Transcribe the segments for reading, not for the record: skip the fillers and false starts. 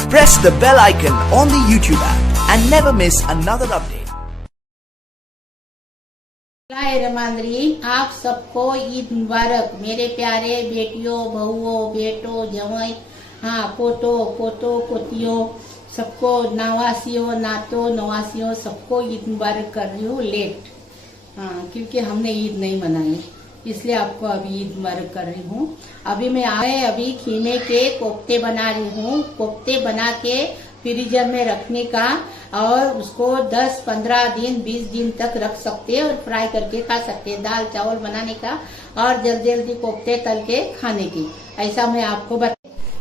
Press the bell icon on the YouTube app and never miss another update. Rahman, आप सबको ईद मुबारक। मेरे प्यारे बेटियों, बहुओं, बेटों, जवाई, हाँ पोतो पोतियों, सबको नवासियों, नातों, नवासियों, सबको ईद मुबारक कर रही हूँ लेट। हाँ, क्योंकि हमने ईद नहीं मनाई, इसलिए आपको अभी ईद मुबारक कर रही हूँ। अभी मैं अभी खीमे के कोफ्ते बना रही हूँ। कोफ्ते बना के फ्रीजर में रखने का और उसको 10, 15 दिन, 20 दिन तक रख सकते हैं और फ्राई करके खा सकते हैं। दाल चावल बनाने का और जल्दी जल्दी कोफ्ते तल के खाने की, ऐसा मैं आपको बता।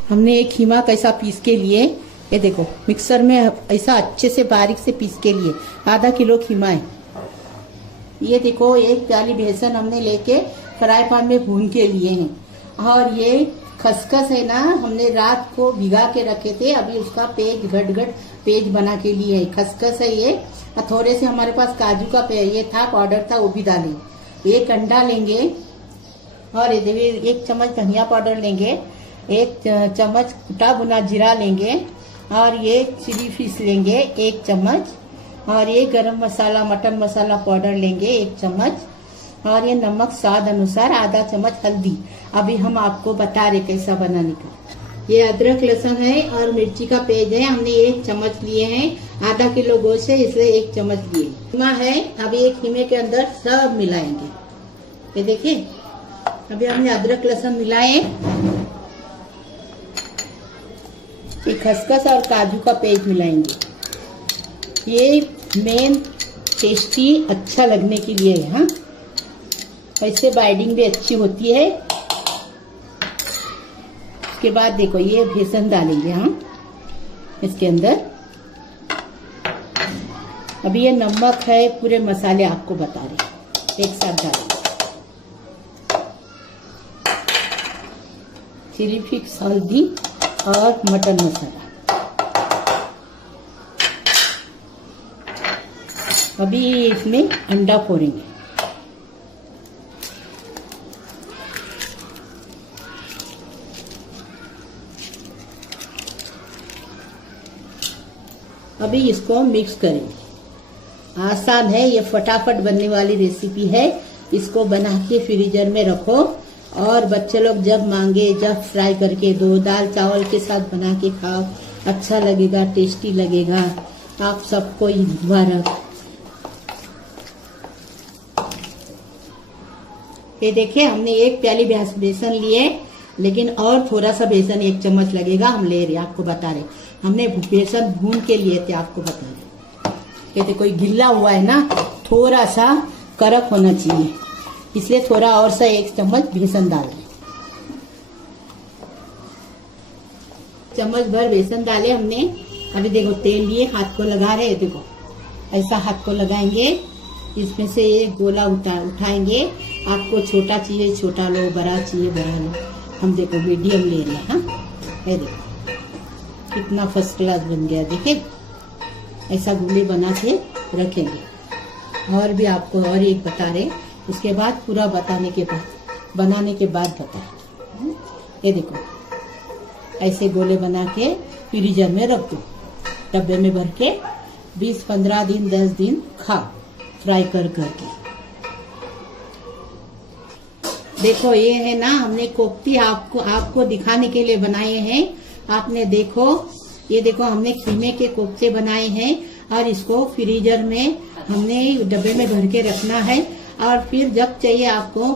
हमने एक खीमा कैसा पीस के लिए, ये देखो मिक्सर में ऐसा अच्छे से बारीक से पीस के लिए आधा किलो खीमा है। ये देखो एक प्याली बेसन हमने लेके फ्राई पैन में भून के लिए हैं। और ये खसखस है ना, हमने रात को भिगा के रखे थे, अभी उसका पेज घट पेज बना के लिए है। खसखस है ये, थोड़े से हमारे पास काजू का ये था पाउडर था, वो भी डालेंगे। एक अंडा लेंगे और ये देखिए 1 चम्मच धनिया पाउडर लेंगे, 1 चम्मच कुटा भुना जीरा लेंगे और ये चिली फिश लेंगे 1 चम्मच, और ये गरम मसाला मटन मसाला पाउडर लेंगे 1 चम्मच, और ये नमक स्वाद अनुसार आधा चम्मच हल्दी। अभी हम आपको बता रहे कैसा बनाने का। ये अदरक लहसुन है और मिर्ची का पेज है, हमने 1 चम्मच लिए हैं। आधा किलो गोश्त है इसलिए 1 चम्मच लिए। खीमा है, अभी एक खीमे के अंदर सब मिलाएंगे। ये देखिए अभी हमने अदरक लहसुन मिलाए, ये खसखस और काजू का पेज मिलाएंगे। ये मेन टेस्टी अच्छा लगने के लिए है। हाँ, ऐसे बाइंडिंग भी अच्छी होती है। उसके बाद देखो ये बेसन डालेंगे हाँ इसके अंदर। अभी ये नमक है, पूरे मसाले आपको बता रहे एक साथ डालेंगे। चिली फ्लेक्स, हल्दी और मटन मसाला। अभी इसमें अंडा फोड़ेंगे। अभी इसको मिक्स करेंगे। आसान है, ये फटाफट बनने वाली रेसिपी है। इसको बना के फ्रीजर में रखो और बच्चे लोग जब मांगे जब फ्राई करके दो, दाल चावल के साथ बना के खाओ, अच्छा लगेगा, टेस्टी लगेगा। आप सबको ईद मुबारक। ये देखिए हमने 1 प्याली बेसन लिए, लेकिन और थोड़ा सा बेसन 1 चम्मच लगेगा, हम ले रहे आपको बता रहे। हमने बेसन भून के लिए थे, आपको बता रहे। ये देखो गिल्ला हुआ है ना, थोड़ा सा कड़क होना चाहिए, इसलिए थोड़ा और सा 1 चम्मच बेसन डाल रहे। चम्मच भर बेसन डाले हमने। अभी देखो तेल लिए, हाथ को लगा रहे, देखो ऐसा हाथ को लगाएंगे। इसमें से एक गोला उठाएंगे। आपको छोटा चाहिए छोटा लो, बड़ा चाहिए बड़ा लो। हम देखो मीडियम ले रहे हैं। हाँ ये देखो कितना फर्स्ट क्लास बन गया। देखिए ऐसा गोले बना के रखेंगे। और भी आपको और एक बता रहे, उसके बाद पूरा बनाने के बाद बताए। ये देखो ऐसे गोले बना के फ्रीजर में रख दो, डब्बे में भर के 20-15 दिन 10 दिन खाओ फ्राई करके। देखो ये है ना, हमने कोफ्ती आपको दिखाने के लिए बनाए हैं। आपने देखो ये देखो हमने खीमे के कोफ्ते बनाए हैं और इसको फ्रीजर में हमने डब्बे में भर के रखना है। और फिर जब चाहिए आपको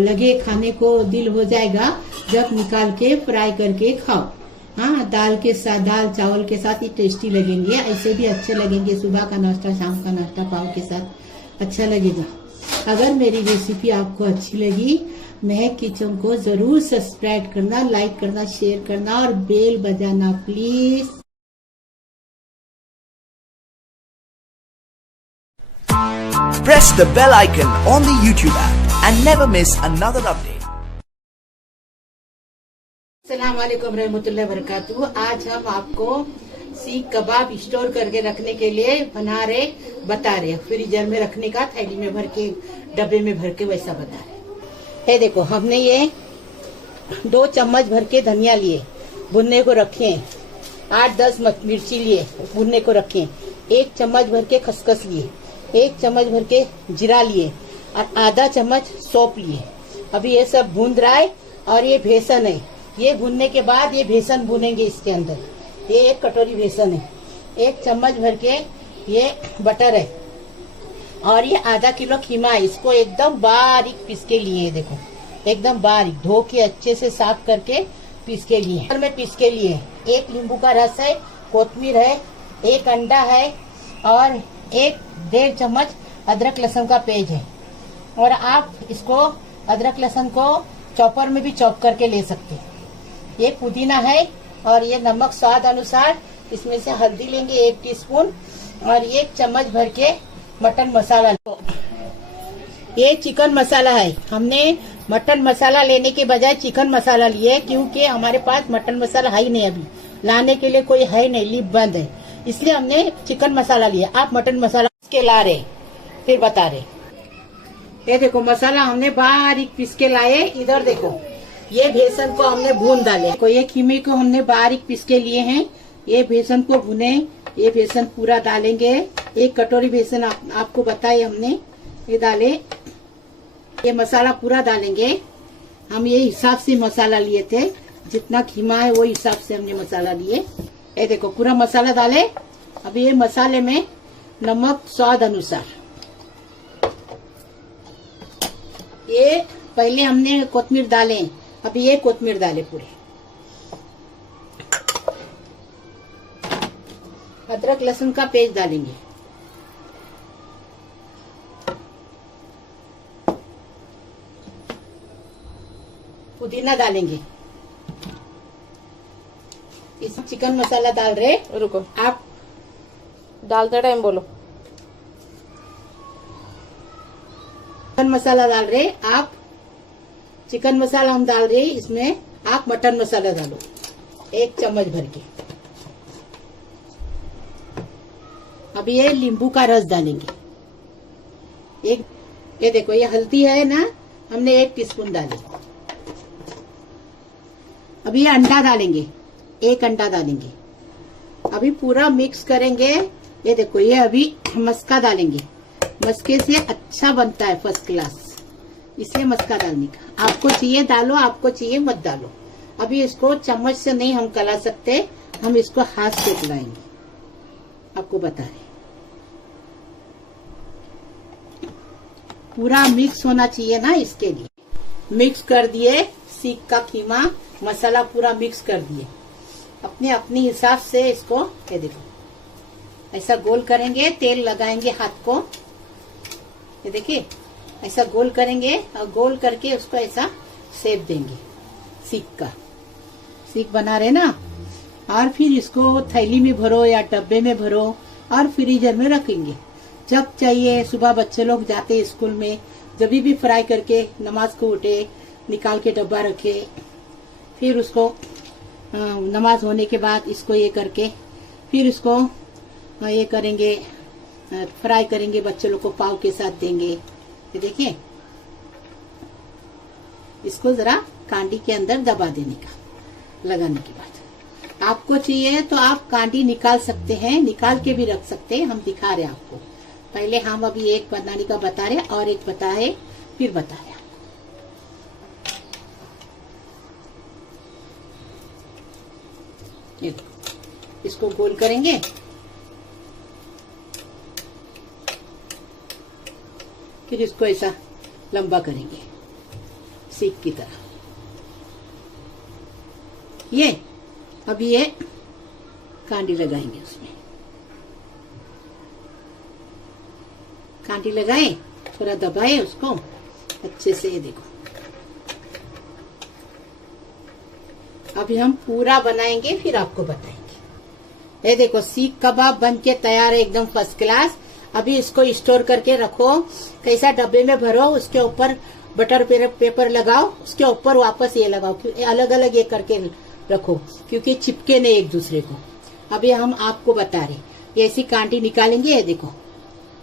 लगे खाने को दिल हो जाएगा, जब निकाल के फ्राई करके खाओ। हाँ, दाल के साथ, दाल चावल के साथ ये टेस्टी लगेंगे। ऐसे भी अच्छे लगेंगे, सुबह का नाश्ता, शाम का नाश्ता पाव के साथ अच्छा लगेगा। अगर मेरी रेसिपी आपको अच्छी लगी, महक किचन को जरूर सब्सक्राइब करना, लाइक करना, शेयर करना और बेल बजाना please. Press the bell icon on the YouTube app and never miss another update. अस्सलाम वालेकुम रहमतुल्लाहि व बरकातुहू। आज हम आपको सीख कबाब स्टोर करके रखने के लिए बता रहे फ्रीजर में रखने का, थैली में भर के, डब्बे में भर के, वैसा बता रहे। देखो हमने ये 2 चम्मच भर के धनिया लिए, भुनने को रखे हैं। 8-10 मिर्ची लिए भूनने को रखे, 1 चम्मच भर के खसखस लिए, 1 चम्मच भर के जीरा लिए और आधा चम्मच सौंफ लिए। अभी ये सब भून रहा है और ये बेसन है। ये भूनने के बाद ये बेसन भूनेंगे इसके अंदर। ये 1 कटोरी बेसन है, 1 चम्मच भर के ये बटर है और ये आधा किलो खीमा है। इसको एकदम बारीक पीस के लिए, देखो एकदम बारीक धो के अच्छे से साफ करके पीस के लिए। और मैं पीस के लिए 1 नींबू का रस है, कोतमीर है, 1 अंडा है और 1-1.5 चम्मच अदरक लहसुन का पेस्ट है। और आप इसको अदरक लहसुन को चॉपर में भी चॉप करके ले सकते हैं। ये पुदीना है और ये नमक स्वाद अनुसार। इसमें से हल्दी लेंगे 1 टीस्पून और 1 चम्मच भर के मटन मसाला। ये चिकन मसाला है। हमने मटन मसाला लेने के बजाय चिकन मसाला लिए क्योंकि हमारे पास मटन मसाला है ही नहीं, अभी लाने के लिए कोई है नहीं, लिप बंद है, इसलिए हमने चिकन मसाला लिया। आप मटन मसाला के ला रहे फिर बता रहे। ये देखो मसाला हमने बारीक पीस के लाए। इधर देखो ये बेसन को हमने भून डाले। ये खीमे को हमने बारीक पीस के लिए हैं। ये बेसन को भुने, ये बेसन पूरा डालेंगे। 1 कटोरी बेसन आपको बताए हमने, ये डाले। ये मसाला पूरा डालेंगे। हम ये हिसाब से मसाला लिए थे, जितना खीमा है वो हिसाब से हमने मसाला लिए। ये देखो पूरा मसाला डाले। अभी ये मसाले में नमक स्वाद अनुसार। ये पहले हमने कोतमीर डाले, अभी ये कोतमीर डाले पूरे। अदरक लहसुन का पेस्ट डालेंगे। पुदीना डालेंगे। इस चिकन मसाला डाल रहे। रुको, आप डालते टाइम बोलो। चिकन मसाला डाल रहे आप। चिकन मसाला हम डाल रहे, इसमें आप मटन मसाला डालो 1 चम्मच भर के। अभी ये नींबू का रस डालेंगे। ये देखो ये हल्दी है ना, हमने 1 टीस्पून डाली। अभी ये अंडा डालेंगे, 1 अंडा डालेंगे। अभी पूरा मिक्स करेंगे। ये देखो ये अभी मस्का डालेंगे। मस्के से अच्छा बनता है फर्स्ट क्लास, इसलिए मस्का डालने का। आपको चाहिए डालो, आपको चाहिए मत डालो। अभी इसको चम्मच से नहीं हम कला सकते, हम इसको हाथ से कलाएंगे। आपको बता रहे पूरा मिक्स होना चाहिए ना, इसके लिए मिक्स कर दिए। सीख का खीमा मसाला पूरा मिक्स कर दिए। अपने अपने हिसाब से इसको ये देखो ऐसा गोल करेंगे, तेल लगाएंगे हाथ को। ये देखिए ऐसा गोल करेंगे और गोल करके उसको ऐसा शेप देंगे। सीख का सीख बना रहे ना। और फिर इसको थैली में भरो या डब्बे में भरो और फ्रीजर में रखेंगे। जब चाहिए, सुबह बच्चे लोग जाते स्कूल में, जब भी फ्राई करके नमाज को उठे निकाल के डब्बा रखे। फिर उसको नमाज होने के बाद इसको ये करके फिर इसको ये करेंगे, फ्राई करेंगे। बच्चे लोग को पाव के साथ देंगे। ये देखिए इसको जरा कांडी के अंदर दबा देने का। लगाने के बाद आपको चाहिए तो आप कांडी निकाल सकते हैं, निकाल के भी रख सकते हैं। हम दिखा रहे हैं आपको। पहले हम अभी एक बनाने का बता रहे और एक बता है फिर बता रहे। इसको गोल करेंगे। फिर इसको ऐसा लंबा करेंगे सीख की तरह। ये अब ये कांडी लगाएंगे, उसमें कांडी लगाए, थोड़ा दबाए उसको अच्छे से। ये देखो अभी हम पूरा बनाएंगे फिर आपको बताएंगे। ये देखो सीख कबाब बन के तैयार है, एकदम फर्स्ट क्लास। अभी इसको स्टोर करके रखो, कैसा डब्बे में भरो, उसके ऊपर बटर पेपर लगाओ, उसके ऊपर वापस ये लगाओ, अलग अलग ये करके रखो क्योंकि चिपके नहीं एक दूसरे को। अभी हम आपको बता रहे, ये ऐसी कांटी निकालेंगे। ये देखो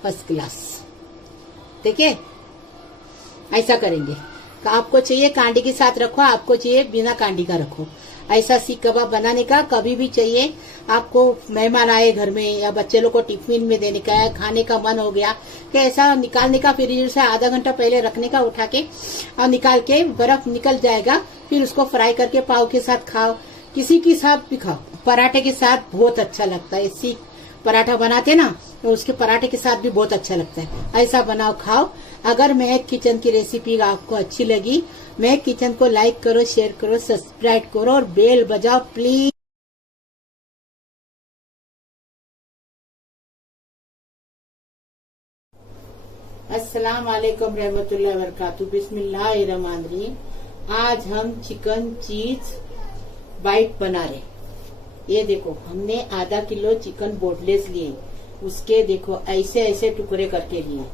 फर्स्ट क्लास, देखिए ऐसा करेंगे। आपको चाहिए कांडी के साथ रखो, आपको चाहिए बिना कांडी का रखो। ऐसा सीख कबाब बनाने का कभी भी चाहिए आपको, मेहमान आए घर में या बच्चे लोग को टिफिन में देने का है, खाने का मन हो गया कि ऐसा निकालने का, फ्रीजर से आधा घंटा पहले रखने का, उठा के और निकाल के बर्फ निकल जाएगा, फिर उसको फ्राई करके पाव के साथ खाओ, किसी के साथ भी खाओ, पराठे के साथ बहुत अच्छा लगता है। सीख पराठा बनाते ना तो उसके पराठे के साथ भी बहुत अच्छा लगता है। ऐसा बनाओ खाओ। अगर महक किचन की रेसिपी आपको अच्छी लगी, महक किचन को लाइक करो, शेयर करो, सब्सक्राइब करो और बेल बजाओ प्लीज। अस्सलाम वालेकुम रहमतुल्लाहि व बरकातुहू। बिस्मिल्लाहिर्रहमानिर्रहीम। आज हम चिकन चीज बाइट बना रहे। ये देखो, हमने आधा किलो चिकन बोनलेस लिए, उसके देखो ऐसे ऐसे टुकड़े करके लिए।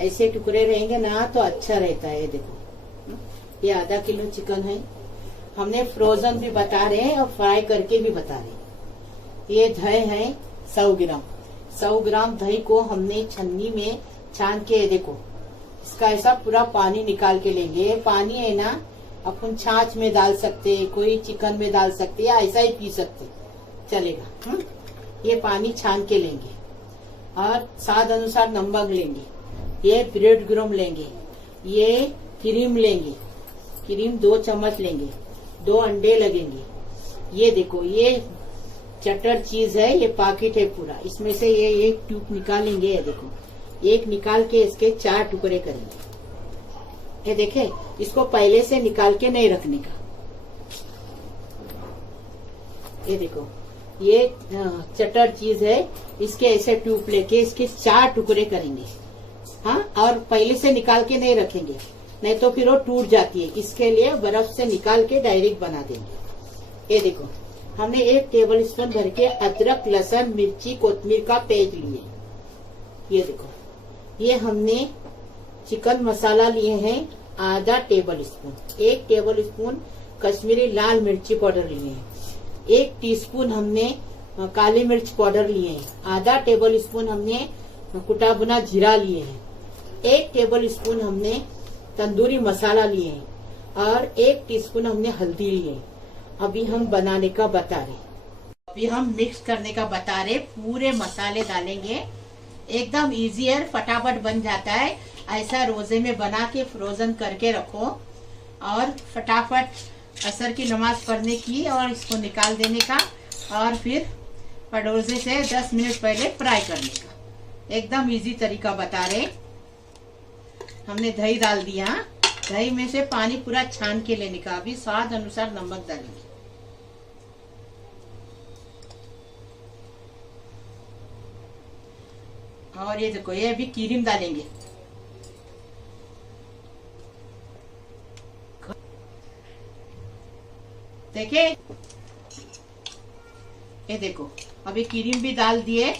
ऐसे टुकड़े रहेंगे ना तो अच्छा रहता है। ये देखो, ये आधा किलो चिकन है। हमने फ्रोजन भी बता रहे हैं और फ्राई करके भी बता रहे हैं। ये दही है 100 ग्राम। 100 ग्राम दही को हमने छन्नी में छान के, देखो इसका ऐसा पूरा पानी निकाल के लेंगे। पानी है ना अपन छाछ में डाल सकते, कोई चिकन में डाल सकते या ऐसा ही पी सकते, चलेगा। ये पानी छान के लेंगे और स्वाद अनुसार नमक लेंगे। ये ब्रेड क्रूम्ब लेंगे, ये क्रीम लेंगे, क्रीम 2 चम्मच लेंगे, 2 अंडे लगेंगे। ये देखो, ये चटर चीज है, ये पैकेट है पूरा। इसमें से ये एक ट्यूब निकालेंगे। ये देखो, एक निकाल के इसके 4 टुकड़े करेंगे। ये देखे, इसको पहले से निकाल के नहीं रखने का। ये देखो, ये चटर चीज है, इसके ऐसे ट्यूब लेके इसके 4 टुकड़े करेंगे। हाँ, और पहले से निकाल के नहीं रखेंगे, नहीं तो फिर वो टूट जाती है। इसके लिए बर्फ से निकाल के डायरेक्ट बना देंगे। ये देखो, हमने 1 टेबल स्पून भर के अदरक, लहसुन, मिर्ची, कोतमीर का पेस्ट लिए। ये देखो, ये हमने चिकन मसाला लिए हैं आधा tablespoon. 1 tablespoon Kashmiri लाल मिर्ची पाउडर लिए हैं। 1 टीस्पून हमने काली मिर्च पाउडर लिए हैं। आधा टेबल स्पून हमने कुटा भुना जीरा लिए हैं। 1 टेबल स्पून हमने तंदूरी मसाला लिए हैं और 1 टीस्पून हमने हल्दी लिए हैं। अभी हम बनाने का बता रहे, अभी हम मिक्स करने का बता रहे। पूरे मसाले डालेंगे, एकदम इजी है, फटाफट बन जाता है। ऐसा रोजे में बना के फ्रोजन करके रखो और फटाफट असर की नमाज पढ़ने की और इसको निकाल देने का और फिर पड़ोसे से 10 मिनट पहले फ्राई करने का। एकदम इजी तरीका बता रहे। हमने दही डाल दिया, दही में से पानी पूरा छान के लेने का। अभी स्वाद अनुसार नमक डालेंगे। और ये देखो, ये अभी क्रीम डालेंगे। देखे, ये देखो, अभी क्रीम भी डाल दिए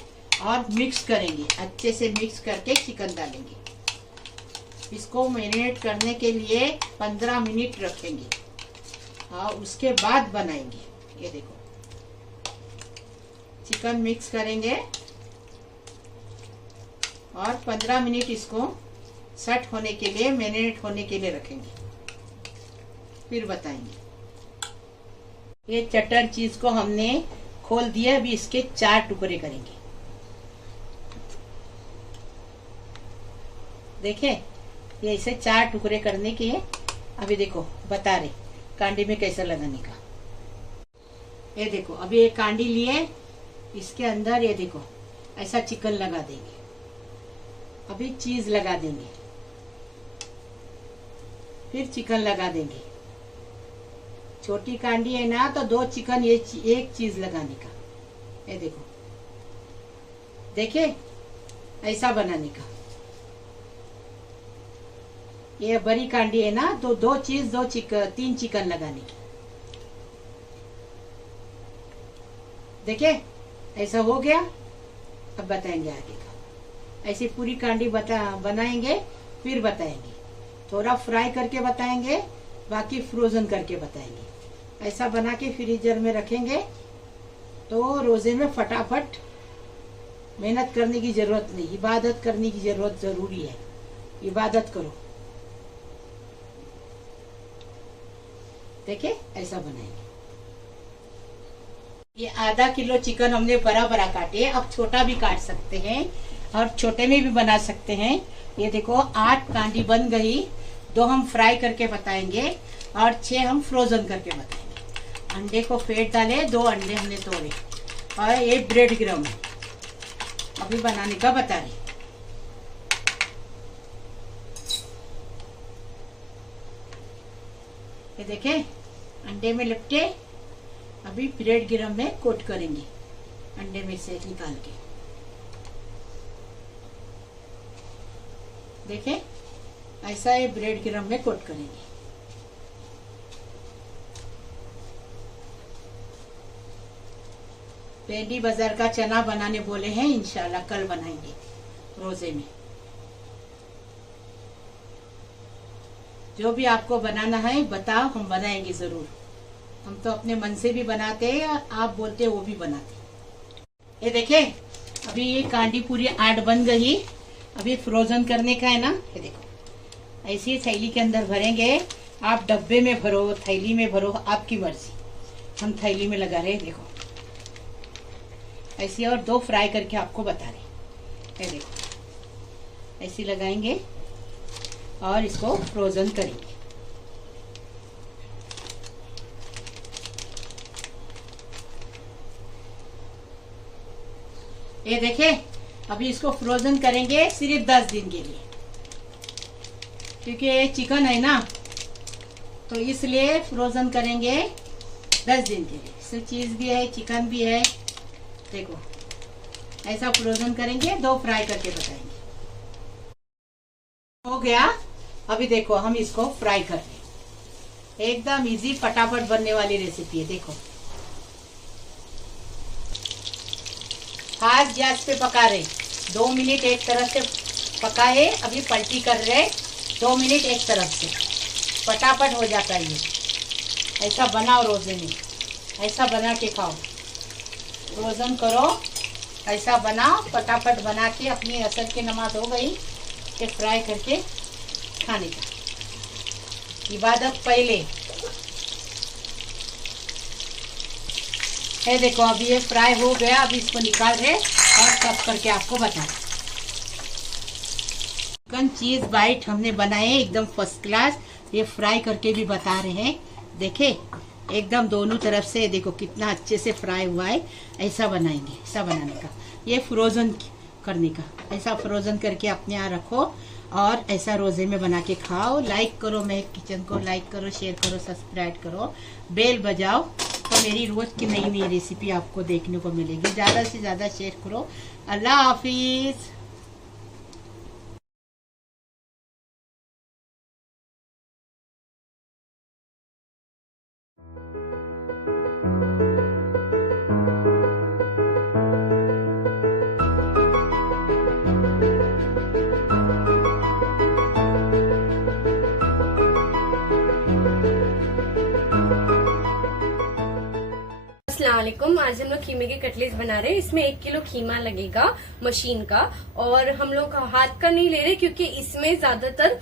और मिक्स करेंगे। अच्छे से मिक्स करके चिकन डालेंगे। इसको मैरिनेट करने के लिए 15 मिनट रखेंगे और उसके बाद बनाएंगे। ये देखो, चिकन मिक्स करेंगे और 15 मिनट इसको सेट होने के लिए, मैरिनेट होने के लिए रखेंगे, फिर बताएंगे। ये चटर चीज को हमने खोल दिया। अभी इसके 4 टुकड़े करेंगे। देखे, ये इसे 4 टुकड़े करने के हैं। अभी देखो बता रहे कांडी में कैसा लगाने का। ये देखो, अभी एक कांडी लिए, इसके अंदर ये देखो ऐसा चिकन लगा देंगे। अभी चीज लगा देंगे, फिर चिकन लगा देंगे। छोटी कांडी है ना तो 2 चिकन, ये एक चीज लगाने का। ये देखो, देखे ऐसा बनाने का। ये बड़ी कांडी है ना तो 2 चीज, 3 चिकन लगाने की। देखे, ऐसा हो गया। अब बताएंगे आगे का। ऐसे पूरी कांडी बनाएंगे, फिर बताएंगे। थोड़ा फ्राई करके बताएंगे, बाकी फ्रोजन करके बताएंगे। ऐसा बना के फ्रीजर में रखेंगे तो रोजे में फटाफट, मेहनत करने की जरूरत नहीं, इबादत करने की जरूरत जरूरी है। इबादत करो। देखिए ऐसा बनाएंगे। ये आधा किलो चिकन हमने बड़ा बड़ा काटे, अब छोटा भी काट सकते हैं और छोटे में भी बना सकते हैं। ये देखो 8 कांडी बन गई, 2 हम फ्राई करके बताएंगे और 6 हम फ्रोजन करके बताएंगे। अंडे को फेंट डाले, 2 अंडे हमने तोड़े और ये ब्रेड क्रम्ब अभी बनाने का बता रही। ये देखे अंडे में लिपटे, अभी ब्रेड क्रम्ब में कोट करेंगे अंडे में से निकाल के। देखे ऐसा ये ब्रेड क्रम्ब में कोट करेंगे। पेंडी बाजार का चना बनाने बोले हैं, इंशाल्लाह कल बनाएंगे रोजे में। जो भी आपको बनाना है बताओ, हम बनाएंगे जरूर। हम तो अपने मन से भी बनाते हैं और आप बोलते हैं वो भी बनाते हैं। ये देखे अभी ये कांडी पूरी 8 बन गई, अभी फ्रोजन करने का है ना। ये देखो ऐसी थैली के अंदर भरेंगे, आप डब्बे में भरो, थैली में भरो, आपकी मर्जी। हम थैली में लगा रहे, देखो ऐसी, और 2 फ्राई करके आपको बता रहे। ये देखो ऐसी लगाएंगे और इसको फ्रोजन करेंगे। ये देखे अभी इसको फ्रोजन करेंगे सिर्फ 10 दिन के लिए, क्योंकि ये चिकन है ना, तो इसलिए फ्रोजन करेंगे 10 दिन के लिए। इसमें चीज भी है, चिकन भी है। देखो ऐसा फ्रोजन करेंगे, 2 फ्राई करके बताएंगे। हो गया, अभी देखो हम इसको फ्राई कर रहे। एकदम इजी फटाफट बनने वाली रेसिपी है। देखो फास्ट गैस पे पका रहे, 2 मिनट एक तरफ से पकाए, अभी पलटी कर रहे, 2 मिनट एक तरफ से, फटाफट हो जाता है ये। ऐसा बनाओ रोजे में, ऐसा बना के खाओ, फ्रोजन करो, ऐसा बनाओ, फटाफट बना के अपनी असर की नमाज हो गई कि फ्राई करके खाने का। इबादत पहले। है देखो अभी ये फ्राई हो गया, अभी इसको निकाल रहे और कट करके आपको बता। चिकन चीज बाइट हमने बनाए एकदम फर्स्ट क्लास, ये फ्राई करके भी बता रहे हैं। देखे एकदम दोनों तरफ से, देखो कितना अच्छे से फ्राई हुआ है। ऐसा बनाएंगे, ऐसा बनाने का, ये फ्रोजन करने का। ऐसा फ्रोजन करके अपने यहाँ रखो और ऐसा रोजे में बना के खाओ। लाइक करो, महक किचन को लाइक करो, शेयर करो, सब्सक्राइब करो, बेल बजाओ, तो मेरी रोज की नई नई रेसिपी आपको देखने को मिलेगी। ज़्यादा से ज़्यादा शेयर करो। अल्लाह हाफिज। अस्सलामुअलैकुम। आज हम लोग खीमे के कटलेट्स बना रहे हैं। इसमें 1 किलो खीमा लगेगा मशीन का, और हम लोग हाथ का नहीं ले रहे क्योंकि इसमें ज्यादातर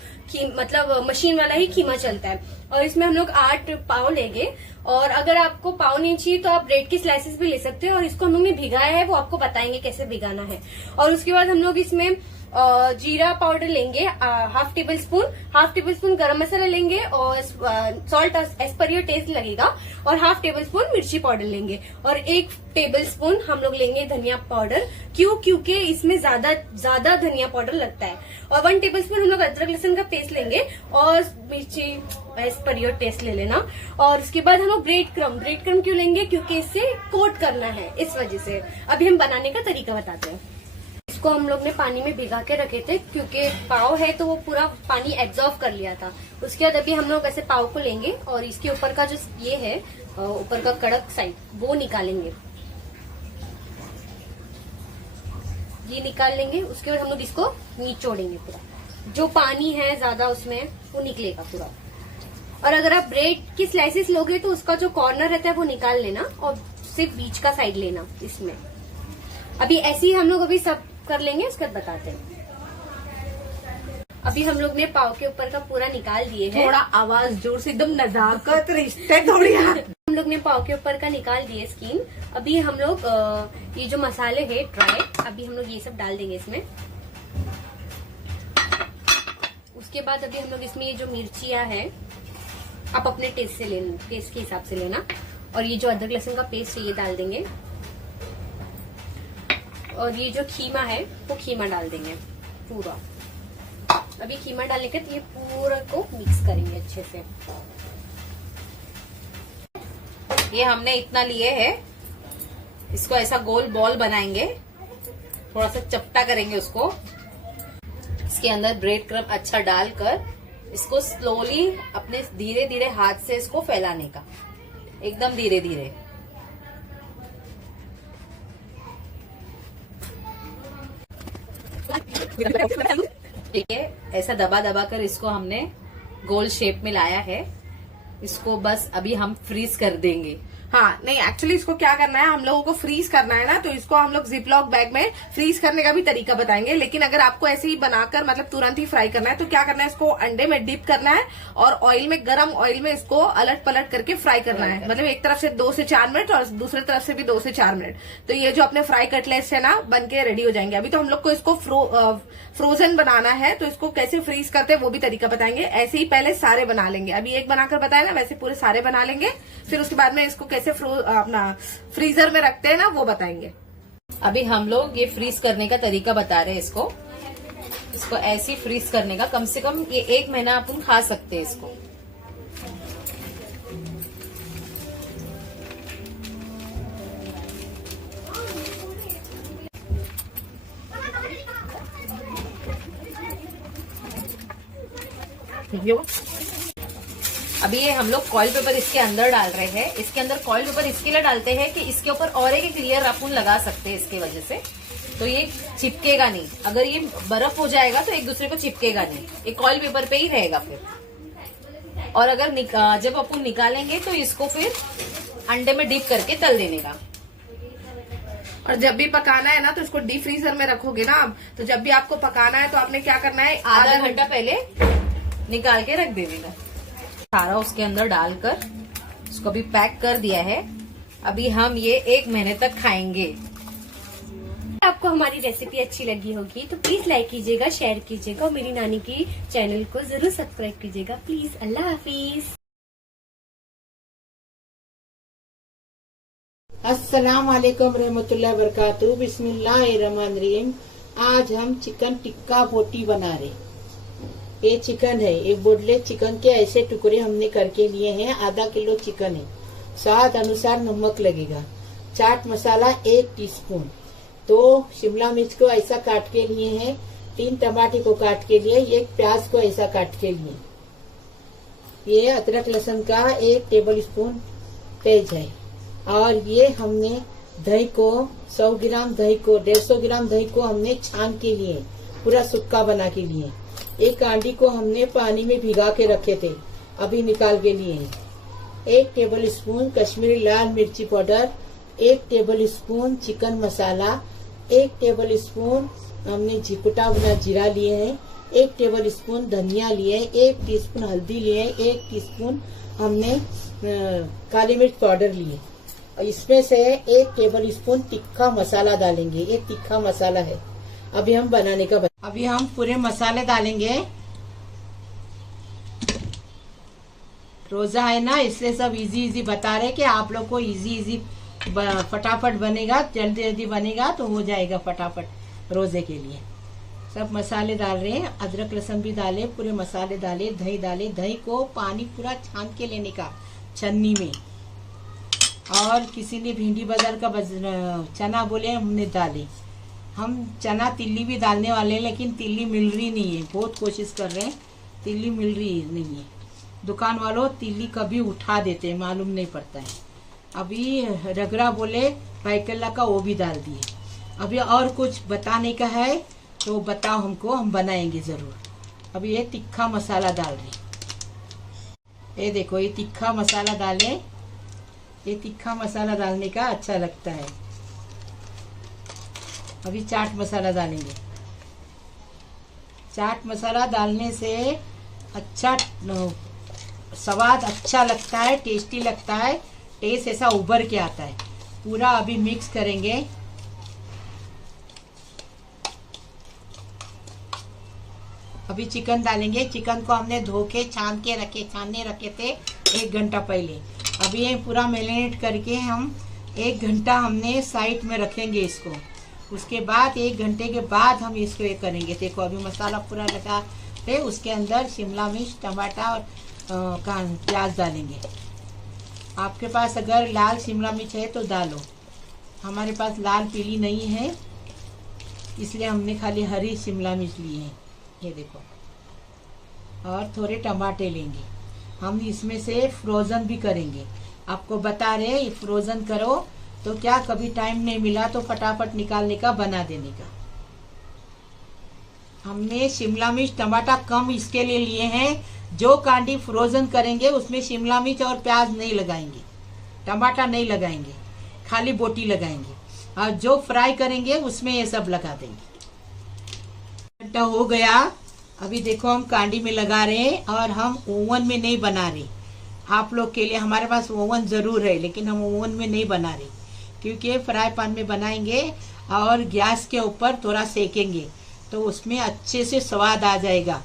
मतलब मशीन वाला ही खीमा चलता है। और इसमें हम लोग 8 पाव लेंगे, और अगर आपको पाव नहीं चाहिए तो आप ब्रेड की स्लाइसेस भी ले सकते हैं। और इसको हम लोग ने भिगाया है, वो आपको बताएंगे कैसे भिगाना है। और उसके बाद हम लोग इसमें जीरा पाउडर लेंगे हाफ टेबल स्पून गरम मसाला लेंगे, और salt as per your taste लगेगा, और हाफ टेबल स्पून मिर्ची पाउडर लेंगे, और 1 टेबल स्पून हम लोग लेंगे धनिया पाउडर। क्योंकि इसमें ज्यादा धनिया पाउडर लगता है। और 1 टेबल स्पून हम लोग अदरक लहसुन का पेस्ट लेंगे, और मिर्ची एज पर योर टेस्ट ले लेना। और उसके बाद हम लोग ब्रेड क्रम्ब क्यों लेंगे, क्योंकि इससे कोट करना है, इस वजह से। अभी हम बनाने का तरीका बताते हैं। इसको हम लोग ने पानी में भिगा के रखे थे, क्योंकि पाव है तो वो पूरा पानी एब्जॉर्ब कर लिया था। उसके बाद अभी हम लोग ऐसे पाव को लेंगे, और इसके ऊपर का जो ये है ऊपर का कड़क साइड, वो निकालेंगे। ये निकाल लेंगे। उसके बाद हम लोग इसको निचोड़ेंगे, पूरा जो पानी है ज्यादा उसमें वो निकलेगा पूरा। और अगर आप ब्रेड की स्लाइसेस लोगे तो उसका जो कॉर्नर रहता है वो निकाल लेना, और सिर्फ बीच का साइड लेना इसमें। अभी ऐसे ही हम लोग अभी सब कर लेंगे, उसके बाद बताते हैं। अभी हम लोग ने पाव के ऊपर का पूरा निकाल दिए हैं। थोड़ा आवाज जोर से, एकदम नजाकत रिश्ते थोड़ी। हम लोग ने पाव के ऊपर का निकाल दिए स्किन। अभी हम लोग ये जो मसाले हैं ड्राई, अभी हम लोग ये सब डाल देंगे इसमें। उसके बाद अभी हम लोग इसमें ये जो मिर्चियाँ हैं, आप अपने टेस्ट के हिसाब से लेना। और ये जो अदरक लहसुन का पेस्ट है ये डाल देंगे। और ये जो खीमा है वो खीमा डाल देंगे पूरा। अभी खीमा डालने के ये पूरा को मिक्स करेंगे अच्छे से। ये हमने इतना लिए है, इसको ऐसा गोल बॉल बनाएंगे, थोड़ा सा चपटा करेंगे उसको। इसके अंदर ब्रेड क्रम्ब अच्छा डालकर इसको स्लोली अपने धीरे धीरे हाथ से इसको फैलाने का, एकदम धीरे धीरे। ठीक है, ऐसा दबा दबा कर इसको हमने गोल शेप में लाया है। इसको बस अभी हम फ्रीज कर देंगे। हाँ नहीं, एक्चुअली इसको क्या करना है, हम लोगों को फ्रीज करना है ना, तो इसको हम लोग जिप लॉक बैग में फ्रीज करने का भी तरीका बताएंगे। लेकिन अगर आपको ऐसे ही बनाकर मतलब तुरंत ही फ्राई करना है तो क्या करना है, इसको अंडे में डिप करना है और ऑयल में, गरम ऑयल में इसको अलट पलट करके फ्राई करना है। मतलब एक तरफ से 2 से 4 मिनट और दूसरी तरफ से भी 2 से 4 मिनट। तो ये जो अपने फ्राई कटलेट्स है ना, बन के रेडी हो जाएंगे। अभी तो हम लोग को इसको फ्रोजन बनाना है, तो इसको कैसे फ्रीज करते हैं वो भी तरीका बताएंगे। ऐसे ही पहले सारे बना लेंगे, अभी एक बनाकर बताया ना, वैसे पूरे सारे बना लेंगे। फिर उसके बाद में इसको कैसे अपना फ्रीजर में रखते हैं ना, वो बताएंगे। अभी हम लोग ये फ्रीज करने का तरीका बता रहे हैं इसको ऐसे ही फ्रीज करने का। कम से कम ये 1 महीना अपन खा सकते हैं इसको। अभी ये हम लोग कॉइल पेपर इसके अंदर डाल रहे हैं। इसके अंदर कॉइल पेपर इसके लिए डालते हैं कि इसके ऊपर और एक लेयर अपन लगा सकते हैं इसके वजह से, तो ये चिपकेगा नहीं। अगर ये बर्फ हो जाएगा तो एक दूसरे को चिपकेगा नहीं, ये कॉइल पेपर पे ही रहेगा फिर। और अगर जब अपन निकालेंगे तो इसको फिर अंडे में डिप करके तल देने का। और जब भी पकाना है ना, तो इसको डीप फ्रीजर में रखोगे ना आप, तो जब भी आपको पकाना है तो आपने क्या करना है, आधा घंटा पहले निकाल के रख देने का। सारा उसके अंदर डालकर उसको अभी पैक कर दिया है। अभी हम ये 1 महीने तक खाएंगे। आपको हमारी रेसिपी अच्छी लगी होगी तो प्लीज लाइक कीजिएगा, शेयर कीजिएगा और मेरी नानी की चैनल को जरूर सब्सक्राइब कीजिएगा प्लीज। अल्लाह हाफिज। अस्सलाम वालेकुम रहमतुल्लाह बरकातहू। बिस्मिल्लाहिर्रहमानिर्रहीम। आज हम चिकन टिक्का बोटी बना रहे। ये चिकन है, एक बोडले चिकन के ऐसे टुकड़े हमने करके लिए हैं। आधा किलो चिकन है। स्वाद अनुसार नमक लगेगा। चाट मसाला 1 टीस्पून। 2 शिमला मिर्च को ऐसा काट के लिए हैं। 3 टमाटर को काट के लिए, 1 प्याज को ऐसा काट के लिए। ये अदरक लहसुन का 1 टेबल स्पून पेज है। और ये हमने दही को 100 ग्राम दही को 150 ग्राम दही को हमने छान के लिए, पूरा सुक्का बना के लिए। 1 आंडी को हमने पानी में भिगा के रखे थे, अभी निकाल के लिए। 1 टेबल स्पून कश्मीरी लाल मिर्ची पाउडर, 1 टेबल स्पून चिकन मसाला, 1 टेबल स्पून हमने कुटा भुना जीरा लिए हैं, 1 टेबल स्पून धनिया लिए, 1 टीस्पून हल्दी लिए, 1 टीस्पून हमने काली मिर्च पाउडर लिए। और इसमें से 1 टेबल स्पून तिक्खा मसाला डालेंगे। ये तिक्खा मसाला है। अभी हम बनाने का अभी हम पूरे मसाले डालेंगे। रोजा है ना, इसलिए सब इजी बता रहे कि आप लोग को इजी फटाफट बनेगा, जल्दी जल्दी बनेगा तो हो जाएगा फटाफट रोजे के लिए। सब मसाले डाल रहे हैं, अदरक लहसुन भी डाले, पूरे मसाले डाले, दही डाले। दही को पानी पूरा छान के लेने का छन्नी में। और किसी ने भिंडी बाजार का चना बोले, हमने डाले। हम चना तिल्ली भी डालने वाले हैं, लेकिन तिल्ली मिल रही नहीं है। बहुत कोशिश कर रहे हैं, तिल्ली मिल रही नहीं है। दुकान वालों तिल्ली कभी उठा देते हैं, मालूम नहीं पड़ता है। अभी रगड़ा बोले बैकल्ला का, वो भी डाल दिए। अभी और कुछ बताने का है तो बताओ हमको, हम बनाएंगे जरूर। अभी ये तिक्खा मसाला डाल रहे। ये देखो, ये तिक्खा मसाला डाले। ये तिक्खा मसाला डालने का अच्छा लगता है। अभी चाट मसाला डालेंगे। चाट मसाला डालने से अच्छा स्वाद अच्छा लगता है, टेस्टी लगता है, टेस्ट ऐसा उभर के आता है। पूरा अभी मिक्स करेंगे। अभी चिकन डालेंगे। चिकन को हमने धो के छानने रखे थे 1 घंटा पहले। अभी ये पूरा मैरिनेट करके हम 1 घंटा हमने साइड में रखेंगे इसको। उसके बाद 1 घंटे के बाद हम इसको ये करेंगे। देखो अभी मसाला पूरा लगा है, उसके अंदर शिमला मिर्च, टमाटर और प्याज डालेंगे। आपके पास अगर लाल शिमला मिर्च है तो डालो, हमारे पास लाल पीली नहीं है, इसलिए हमने खाली हरी शिमला मिर्च ली है। ये देखो, और थोड़े टमाटर लेंगे। हम इसमें से फ्रोज़न भी करेंगे। आपको बता रहे फ्रोज़न करो तो क्या, कभी टाइम नहीं मिला तो फटाफट निकालने का, बना देने का। हमने शिमला मिर्च टमाटर कम इसके लिए लिए हैं, जो कांडी फ्रोज़न करेंगे उसमें शिमला मिर्च और प्याज नहीं लगाएंगे, टमाटर नहीं लगाएंगे, खाली बोटी लगाएंगे। और जो फ्राई करेंगे उसमें ये सब लगा देंगे। घंटा हो गया। अभी देखो हम कांडी में लगा रहे हैं और हम ओवन में नहीं बना रहे। आप लोग के लिए हमारे पास ओवन ज़रूर है, लेकिन हम ओवन में नहीं बना रहे, क्योंकि फ्राई पैन में बनाएंगे और गैस के ऊपर थोड़ा सेकेंगे तो उसमें अच्छे से स्वाद आ जाएगा।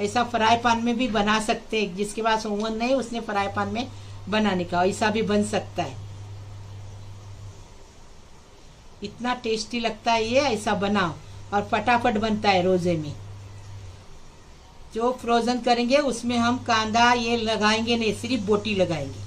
ऐसा फ्राई पैन में भी बना सकते हैं, जिसके पास ओवन नहीं उसने फ्राई पैन में बनाने का, ऐसा भी बन सकता है। इतना टेस्टी लगता है ये, ऐसा बनाओ और फटाफट बनता है रोजे में। जो फ्रोजन करेंगे उसमें हम कांदा ये लगाएंगे नहीं, सिर्फ बोटी लगाएंगे।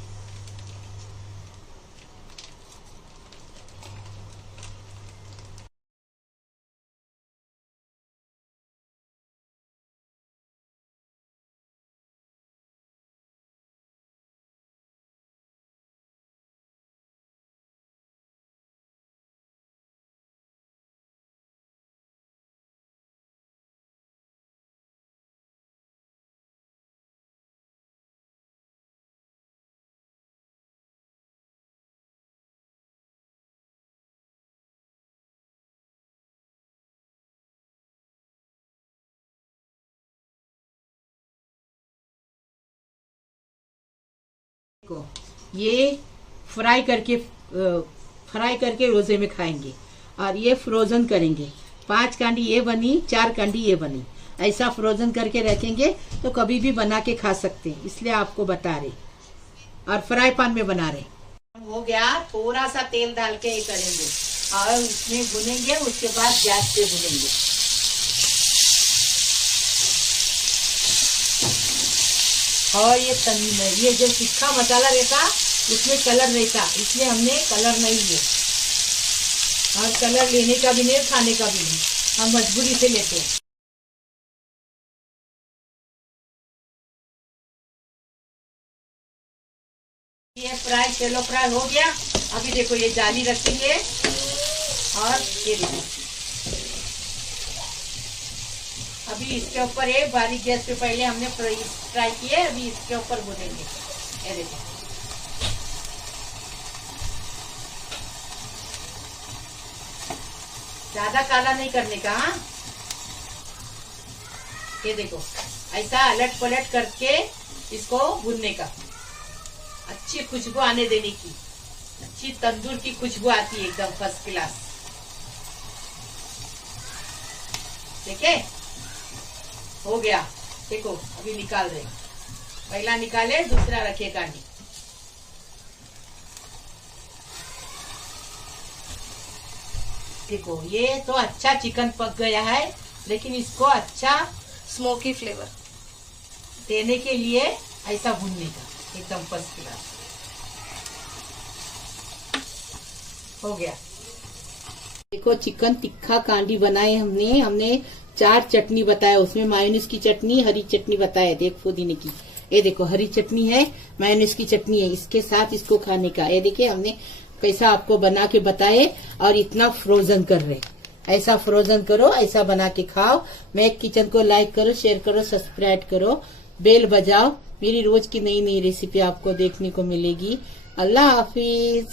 को ये फ्राई करके रोजे में खाएंगे और ये फ्रोजन करेंगे। 5 कांडी ये बनी, 4 कांडी ये बनी। ऐसा फ्रोजन करके रखेंगे तो कभी भी बना के खा सकते हैं, इसलिए आपको बता रहे। और फ्राई पैन में बना रहे। हो गया, थोड़ा सा तेल डाल के ये करेंगे और उसमें भुनेंगे। उसके बाद गैस पे भुनेंगे। और ये जो तीखा मसाला रहता उसमें कलर रहता, इसलिए हमने कलर नहीं लिया। और कलर लेने का भी नहीं, खाने का भी नहीं, हम मजबूरी से लेते हैं। ये फ्राई, चलो फ्राई हो गया। अभी देखो ये जाली रखेंगे और ये देखो अभी इसके ऊपर एक बारीक गैस पे पहले हमने फ्राई किए, अभी इसके ऊपर भुनेंगे। ये देखो ज्यादा काला नहीं करने का। हाँ, ये देखो ऐसा अलट पलट करके इसको भुनने का। अच्छी खुशबू आने देने की, अच्छी तंदूर की खुशबू आती है एकदम फर्स्ट क्लास। ठीक है, हो गया। देखो अभी निकाल रहे, पहला निकाले, दूसरा रखे कांडी। देखो ये तो अच्छा चिकन पक गया है, लेकिन इसको अच्छा स्मोकी फ्लेवर देने के लिए ऐसा भूनने का, एकदम फर्स्ट क्लास हो गया। देखो चिकन तिक्खा कांडी बनाए हमने 4 चटनी बताया, उसमें मायोनीज की चटनी, हरी चटनी बताया, देख पुदीने की। ये देखो हरी चटनी है, मायोनीज की चटनी है, इसके साथ इसको खाने का। ये देखिए हमने कैसा आपको बना के बताए और इतना फ्रोजन कर रहे। ऐसा फ्रोजन करो, ऐसा बना के खाओ। मैक किचन को लाइक करो, शेयर करो, सब्सक्राइब करो, बेल बजाओ। मेरी रोज की नई नई रेसिपी आपको देखने को मिलेगी। अल्लाह हाफिज।